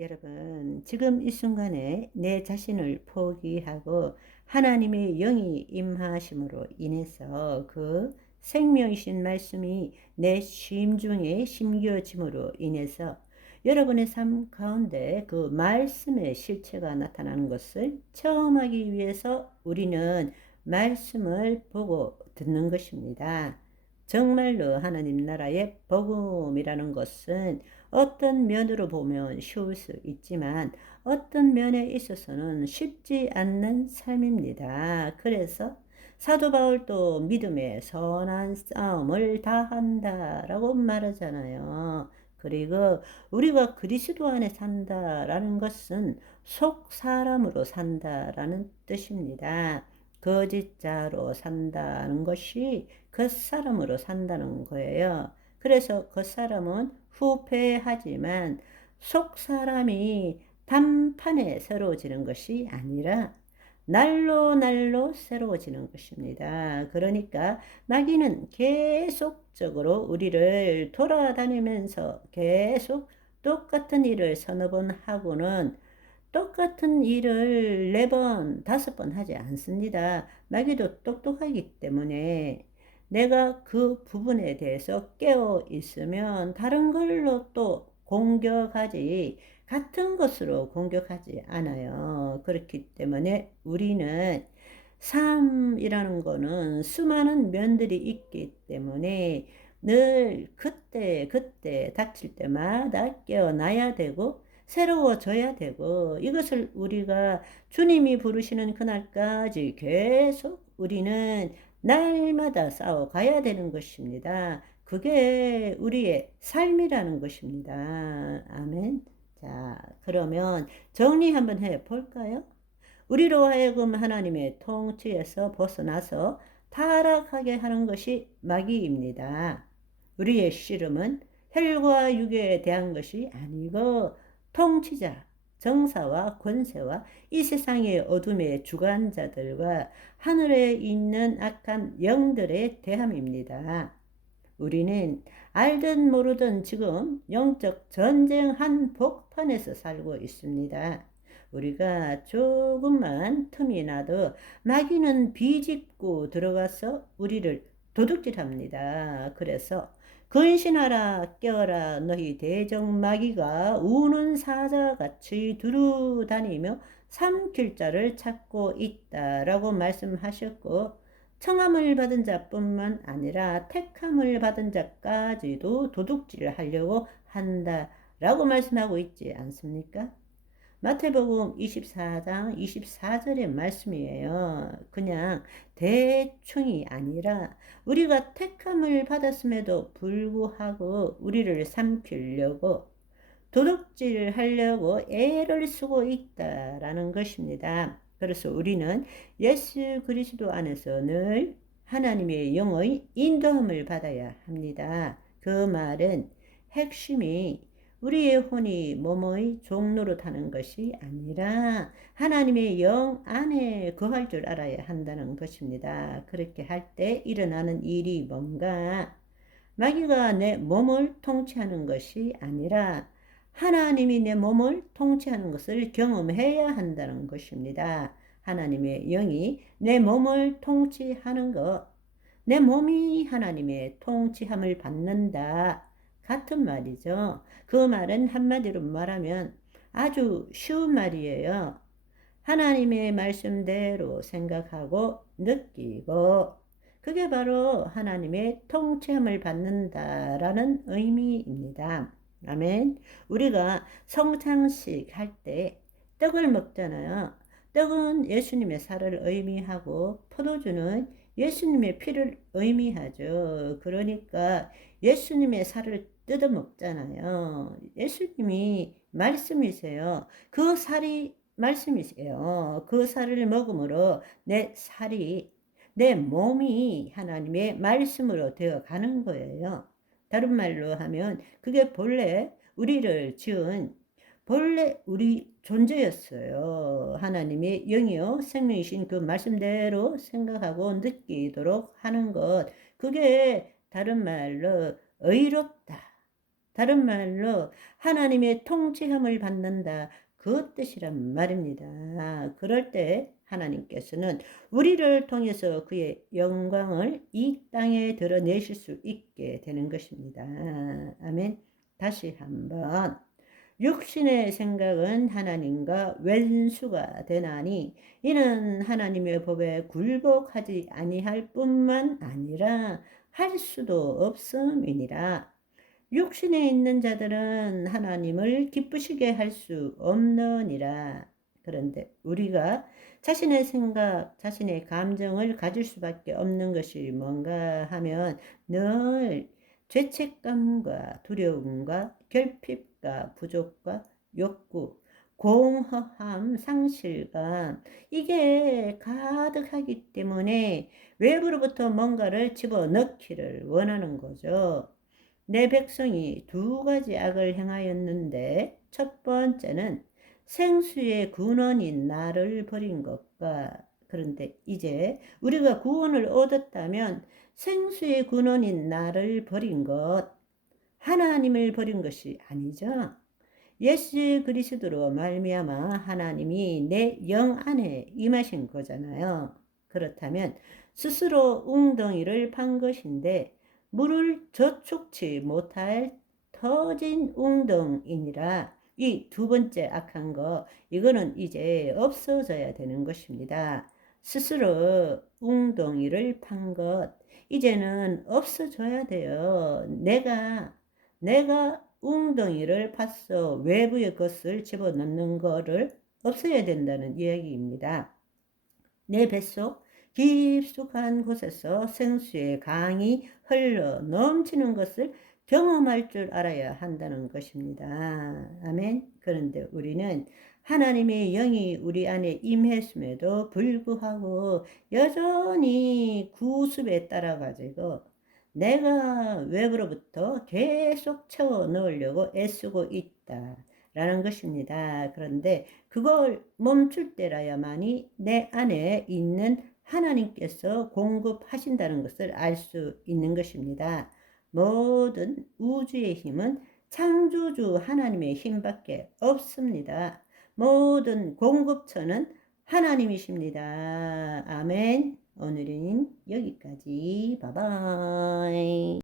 여러분, 지금 이 순간에 내 자신을 포기하고 하나님의 영이 임하심으로 인해서 그 생명이신 말씀이 내 심중에 심겨짐으로 인해서 여러분의 삶 가운데 그 말씀의 실체가 나타나는 것을 체험하기 위해서 우리는 말씀을 보고 듣는 것입니다. 정말로 하나님 나라의 복음이라는 것은 어떤 면으로 보면 쉬울 수 있지만 어떤 면에 있어서는 쉽지 않는 삶입니다. 그래서 사도 바울도 믿음의 선한 싸움을 다한다라고 말하잖아요. 그리고 우리가 그리스도 안에 산다라는 것은 속 사람으로 산다라는 뜻입니다. 거짓자로 산다는 것이 겉사람으로 산다는 거예요. 그래서 겉사람은 후패하지만 속사람이 단판에 새로워지는 것이 아니라 날로 날로 새로워지는 것입니다. 그러니까 마귀는 계속적으로 우리를 돌아다니면서 계속 똑같은 일을 서너 번 하고는 똑같은 일을 4번, 5번 하지 않습니다. 마귀도 똑똑하기 때문에 내가 그 부분에 대해서 깨어 있으면 다른 걸로 또 공격하지, 같은 것으로 공격하지 않아요. 그렇기 때문에 우리는 삶이라는 거는 수많은 면들이 있기 때문에 늘 그때 닥칠 때마다 깨어나야 되고 새로워져야 되고, 이것을 우리가 주님이 부르시는 그날까지 계속 우리는 날마다 싸워가야 되는 것입니다. 그게 우리의 삶이라는 것입니다. 아멘. 자, 그러면 정리 한번 해 볼까요? 우리로 하여금 하나님의 통치에서 벗어나서 타락하게 하는 것이 마귀입니다. 우리의 씨름은 혈과 육에 대한 것이 아니고 통치자, 정사와 권세와 이 세상의 어둠의 주관자들과 하늘에 있는 악한 영들의 대함입니다. 우리는 알든 모르든 지금 영적 전쟁 한복판에서 살고 있습니다. 우리가 조금만 틈이 나도 마귀는 비집고 들어가서 우리를 도둑질합니다. 그래서 근신하라 깨어라 너희 대적 마귀가 우는 사자같이 두루다니며 삼킬 자를 찾고 있다라고 말씀하셨고, 청함을 받은 자뿐만 아니라 택함을 받은 자까지도 도둑질을 하려고 한다라고 말씀하고 있지 않습니까? 마태복음 24장 24절의 말씀이에요. 그냥 대충이 아니라 우리가 택함을 받았음에도 불구하고 우리를 삼키려고 도둑질 하려고 애를 쓰고 있다라는 것입니다. 그래서 우리는 예수 그리스도 안에서 늘 하나님의 영의 인도함을 받아야 합니다. 그 말은 핵심이 우리의 혼이 몸의 종로로 타는 것이 아니라 하나님의 영 안에 거할 줄 알아야 한다는 것입니다. 그렇게 할 때 일어나는 일이 뭔가, 마귀가 내 몸을 통치하는 것이 아니라 하나님이 내 몸을 통치하는 것을 경험해야 한다는 것입니다. 하나님의 영이 내 몸을 통치하는 것, 내 몸이 하나님의 통치함을 받는다. 같은 말이죠. 그 말은 한마디로 말하면 아주 쉬운 말이에요. 하나님의 말씀대로 생각하고 느끼고, 그게 바로 하나님의 통치함을 받는다라는 의미입니다. 아멘. 우리가 성찬식 할 때 떡을 먹잖아요. 떡은 예수님의 살을 의미하고 포도주는 예수님의 피를 의미하죠. 그러니까 예수님의 살을 뜯어 먹잖아요. 예수님이 말씀이세요. 그 살이 말씀이세요. 그 살을 먹음으로 내 살이, 내 몸이 하나님의 말씀으로 되어 가는 거예요. 다른 말로 하면 그게 본래 우리를 지은 본래 우리 존재였어요. 하나님의 영이요 생명이신 그 말씀대로 생각하고 느끼도록 하는 것, 그게 다른 말로 의롭다, 다른 말로 하나님의 통치함을 받는다. 그 뜻이란 말입니다. 그럴 때 하나님께서는 우리를 통해서 그의 영광을 이 땅에 드러내실 수 있게 되는 것입니다. 아멘. 다시 한번. 육신의 생각은 하나님과 왼수가 되나니 이는 하나님의 법에 굴복하지 아니할 뿐만 아니라 할 수도 없음이니라. 육신에 있는 자들은 하나님을 기쁘시게 할 수 없느니라. 그런데 우리가 자신의 생각, 자신의 감정을 가질 수밖에 없는 것이 뭔가 하면 늘 죄책감과 두려움과 결핍과 부족과 욕구, 공허함, 상실감, 이게 가득하기 때문에 외부로부터 뭔가를 집어넣기를 원하는 거죠. 내 백성이 두 가지 악을 행하였는데 첫 번째는 생수의 근원인 나를 버린 것과, 그런데 이제 우리가 구원을 얻었다면 생수의 근원인 나를 버린 것, 하나님을 버린 것이 아니죠. 예수 그리스도로 말미암아 하나님이 내 영 안에 임하신 거잖아요. 그렇다면 스스로 웅덩이를 판 것인데 물을 저축치 못할 터진 웅덩이니라. 이 두 번째 악한 거, 이거는 이제 없어져야 되는 것입니다. 스스로 웅덩이를 판 것, 이제는 없어져야 돼요. 내가 웅덩이를 파서 외부의 것을 집어넣는 거를 없애야 된다는 이야기입니다. 내 뱃속 깊숙한 곳에서 생수의 강이 흘러 넘치는 것을 경험할 줄 알아야 한다는 것입니다. 아멘. 그런데 우리는 하나님의 영이 우리 안에 임했음에도 불구하고 여전히 구습에 따라가지고 내가 외부로부터 계속 채워 넣으려고 애쓰고 있다라는 것입니다. 그런데 그걸 멈출 때라야만이 내 안에 있는 하나님께서 공급하신다는 것을 알 수 있는 것입니다. 모든 우주의 힘은 창조주 하나님의 힘밖에 없습니다. 모든 공급처는 하나님이십니다. 아멘. 오늘은 여기까지. 바이바이.